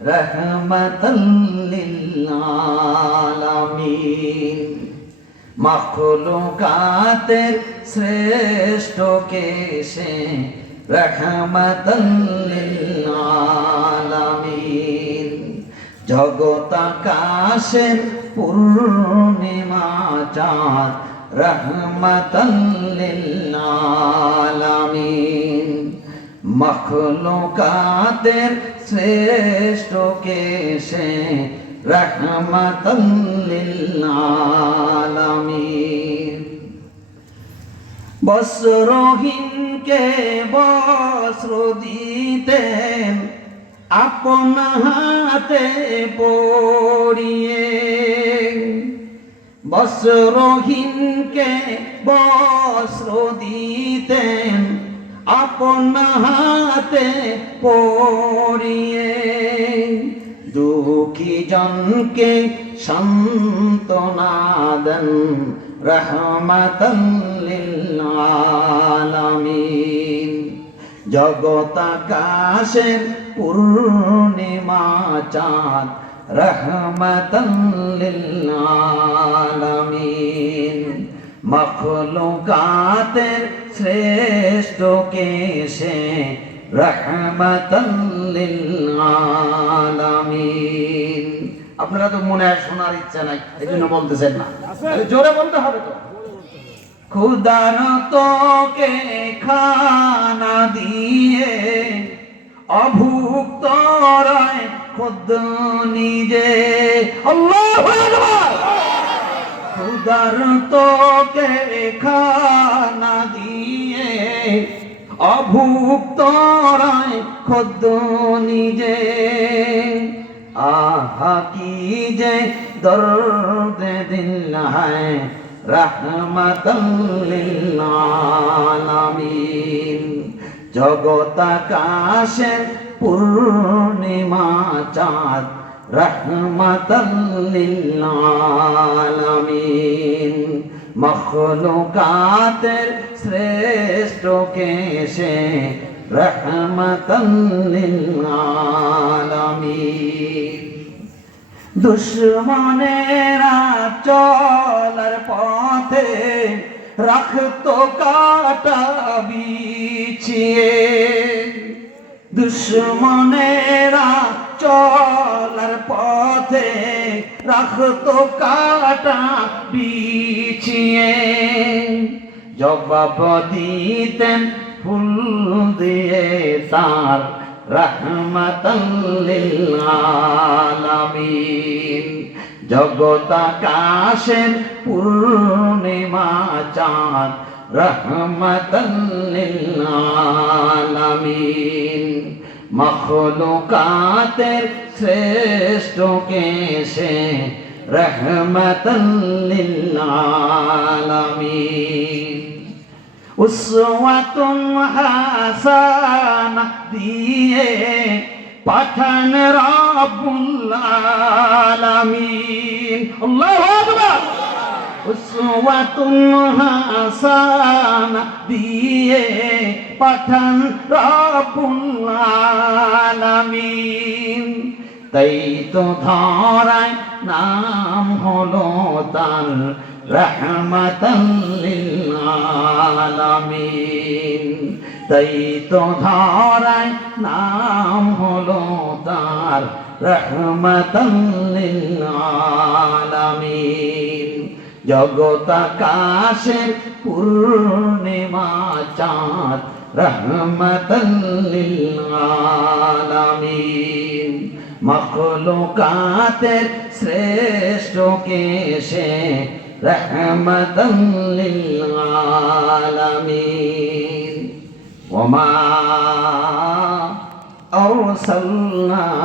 রহমতাল লিল আলামিন মখলুকাতের শ্রেষ্ঠ কেশে রহমতাল লিল আলামিন জগতাকাশের পূর্ণিমা চাঁদ। রহমতাল লিল আলামিন মখলুকাতের শ্রেষ্ঠ কেশে আলামিন বস্ত্রহীনকে বস্ত্র দিতেন আপন হাতে পড়িয়ে। বস্ত্রহীনকে বস্ত্র দিতেন আপন হাতে পড়িয়ে দুঃখী জনকে সান্ত্বনা দেন, রহমতাল লিল আলামিন জগতাকাশের পূর্ণিমা চাঁদ, রহমতাল লিল আলামিন মখলুকাতের শ্রেষ্ঠ কেশে লিল আলামিন আপনারা তো মনে হয় শোনার ইচ্ছা নাই এই জন্য বলতেছেন না। জোরে বলতে হবে তো। খুদার তোকে খানা দিয়ে অভুক্ত রায় খুদ নিজে। আল্লাহু খুদার তোকে খানা দিয়ে অভুক্ত রয় নিজে। আহা, কি যে দর্দ দিল হ্যায় রহমতাল আলামিন জগতাকাশের পূর্ণিমা চাঁদ রহমতাল লিল আলামিন মখলুকাতের শ্রেষ্ঠ কেশে রহমতাল লিল আলামিন দুশ্মনেরা চলার পথে রাখতো কাটা বিছিয়ে। দুশ্মনেরা চলার পথে রাখতো কাটা বিছিয়ে। জবাব দিতেন ফুল দিয়ে তার রহমতাল লিল আলামিন। জগতাকাশের পূর্ণিমা চাঁদ আলামিন। মখলুকাতের শ্রেষ্ঠ কেশে রহমতাল লিল আলামিন উসওয়াতুন হাসানা দিয়ে পাঠান রাব্বুল আলামিন। আল্লাহু আকবার। উসওয়াতুন হাসানা দিয়ে পাঠান রাব্বুল আলামিন। তাই তো ধরায় নাম হলো তার রহমতাল লিল আলামিন তাই তো ধরায় নাম হলো তার রহমতাল আলামিন জগতাকাশের পূর্ণিমা চাঁদ রহমতাল লিল আলামিন মখলুকাতের শ্রেষ্ঠ কেশে রহমতাল লিল আলামিন ওমা أرسلنا